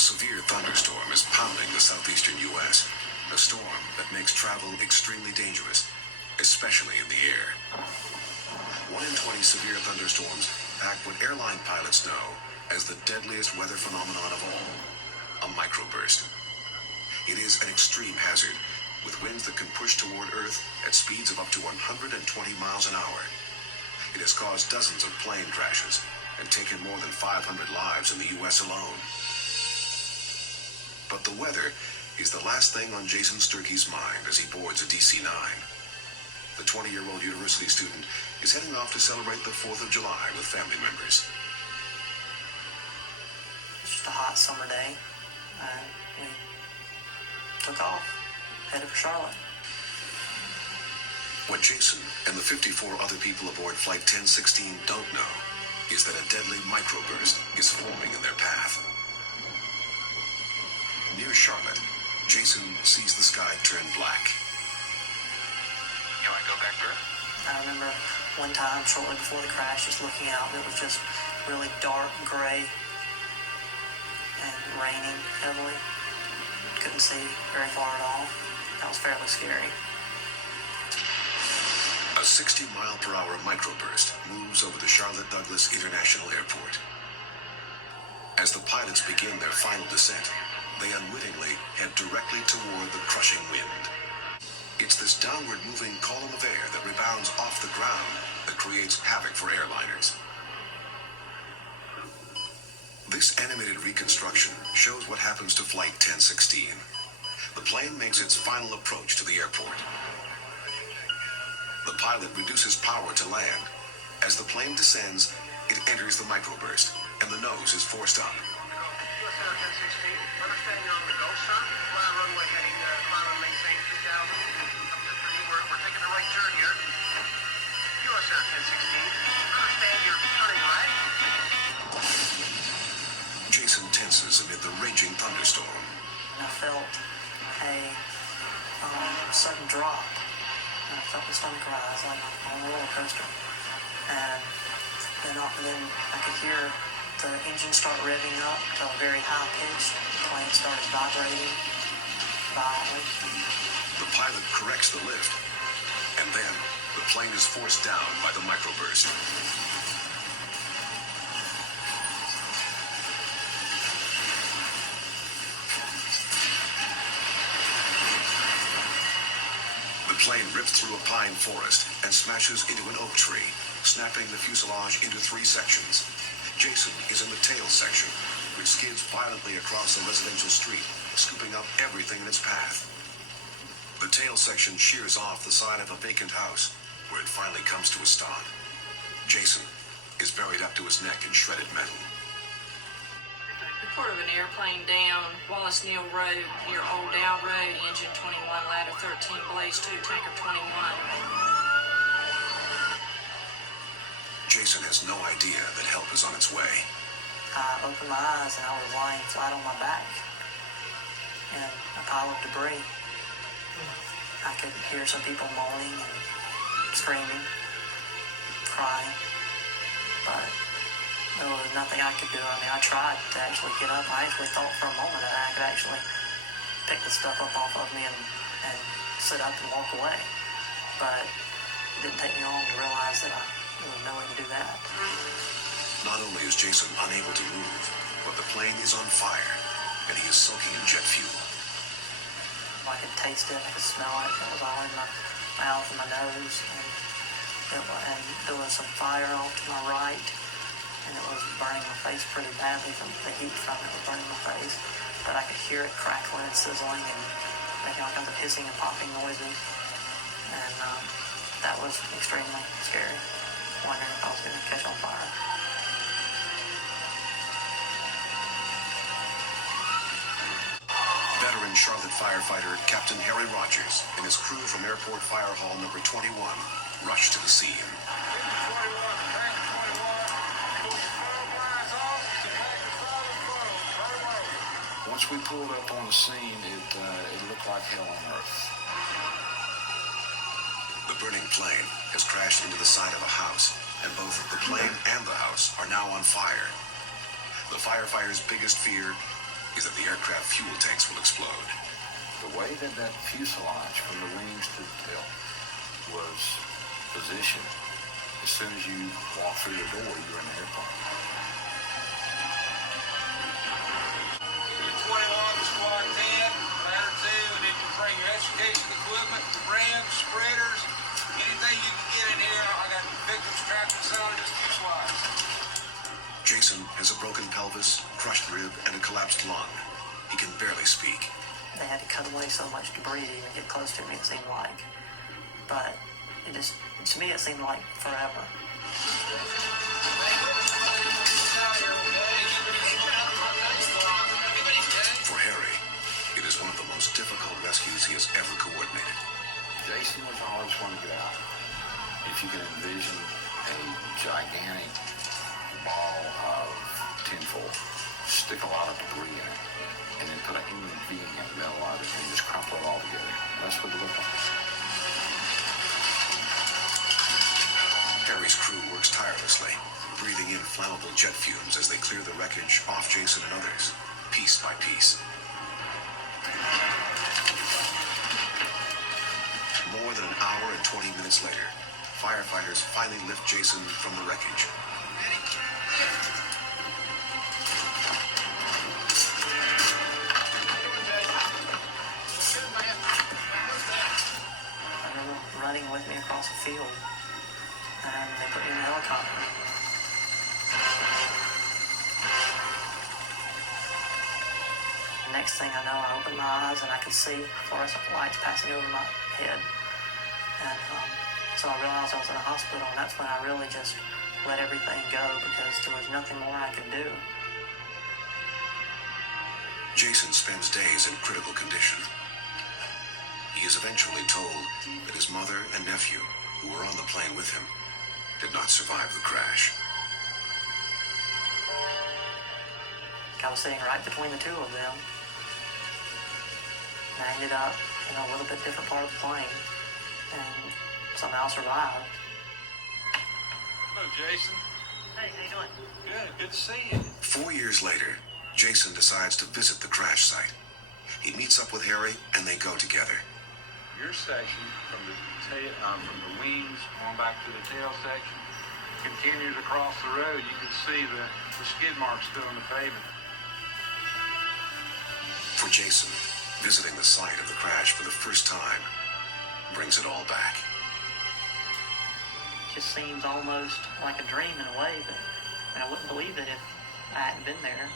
severe thunderstorm is pounding the southeastern U.S., a storm that makes travel extremely dangerous, especially in the air. 1 in 20 severe thunderstorms pack what airline pilots know as the deadliest weather phenomenon of all, a microburst. It is an extreme hazard, with winds that can push toward Earth at speeds of up to 120 miles an hour. It has caused dozens of plane crashes and taken more than 500 lives in the U.S. alone. But the weather is the last thing on Jason Sturkey's mind as he boards a DC-9. The 20-year-old university student is heading off to celebrate the 4th of July with family members. It's just a hot summer day. We took off, headed for Charlotte. What Jason and the 54 other people aboard Flight 1016 don't know is that a deadly microburst is forming in their path. Near Charlotte, Jason sees the sky turn black. You want to go back there? I remember one time shortly before the crash just looking out and it was just really dark, gray, and raining heavily. Couldn't see very far at all. That was fairly scary. A 60-mile-per-hour microburst moves over the Charlotte Douglas International Airport. As the pilots begin their final descent, they unwittingly head directly toward the crushing wind. It's this downward-moving column of air that rebounds off the ground that creates havoc for airliners. This animated reconstruction shows what happens to Flight 1016. The plane makes its final approach to the airport. The pilot reduces power to land. As the plane descends, it enters the microburst, and the nose is forced up. USAir 1016, understanding on the go, sir. Fly runway heading, climb and maintain 2,000. Up to 3, we're taking a right turn here. USAir 1016, understand you're turning right. Jason tenses amid the raging thunderstorm. And I felt a sudden drop. And I felt the stomach rise like on a roller coaster. And then I could hear the engine start revving up to a very high pitch. The plane started vibrating violently. The pilot corrects the lift, and then the plane is forced down by the microburst. The plane rips through a pine forest and smashes into an oak tree, snapping the fuselage into 3 sections. Jason is in the tail section, which skids violently across a residential street, scooping up everything in its path. The tail section shears off the side of a vacant house, where it finally comes to a stop. Jason is buried up to his neck in shredded metal. Report of an airplane down Wallace Neal Road near Old Dow Road, engine 21, ladder 13, blaze 2, tanker 21. Jason has no idea that help is on its way. I opened my eyes and I was lying flat on my back in a pile of debris. I could hear some people moaning and screaming, crying, but there was nothing I could do. I mean, I tried to actually get up. I actually thought for a moment that I could actually pick the stuff up off of me and sit up and walk away. But it didn't take me long to realize that there was no way to do that. Not only is Jason unable to move, but the plane is on fire, and he is soaking in jet fuel. I could taste it, I could smell it. It was all in my mouth and my nose, and there was some fire off to my right, and it was burning my face pretty badly from the heat from it. It was burning my face, but I could hear it crackling and sizzling and making all kinds of hissing and popping noises, and that was extremely scary, wondering if I was going to catch on fire. Veteran Charlotte firefighter Captain Harry Rogers and his crew from Airport Fire Hall number 21 rushed to the scene. Once we pulled up on the scene, it looked like hell on earth. The burning plane has crashed into the side of a house, and both the plane and the house are now on fire. The firefighters' biggest fear is that the aircraft fuel tanks will explode. The way that fuselage from the wings to the tail was positioned, as soon as you walk through the door, you're in the airplane. 21 Squad 10, Ladder 2, and if you bring your education equipment, the rams, spreaders, anything you can get in here. I got victims trapped inside of this fuselage. Jason has a broken pelvis, crushed rib, and a collapsed lung. He can barely speak. They had to cut away so much debris to even get close to me, it seemed like. But to me, it seemed like forever. For Harry, it is one of the most difficult rescues he has ever coordinated. Jason was always one to get out. If you can envision a gigantic ball of tinfoil, stick a lot of debris in it, and then put a human being in the middle of it and just crumple it all together. That's what it looked like. Harry's crew works tirelessly, breathing in flammable jet fumes as they clear the wreckage off Jason and others, piece by piece. More than an hour and 20 minutes later, firefighters finally lift Jason from the wreckage. I remember running with me across the field, and they put me in a helicopter. Next thing I know, I opened my eyes and I could see fluorescent lights passing over my head. And so I realized I was in a hospital, and that's when I really just let everything go because there was nothing more I could do. Jason spends days in critical condition. He is eventually told that his mother and nephew, who were on the plane with him, did not survive the crash. I was sitting right between the two of them. And I ended up in a little bit different part of the plane and somehow survived. Hello, Jason. Hey, how you doing? Good to see you. 4 years later, Jason decides to visit the crash site. He meets up with Harry and they go together. Your section from the wings on back to the tail section continues across the road. You can see the skid marks still in the pavement. For Jason, visiting the site of the crash for the first time brings it all back. It just seems almost like a dream in a way, but I wouldn't believe it if I hadn't been there.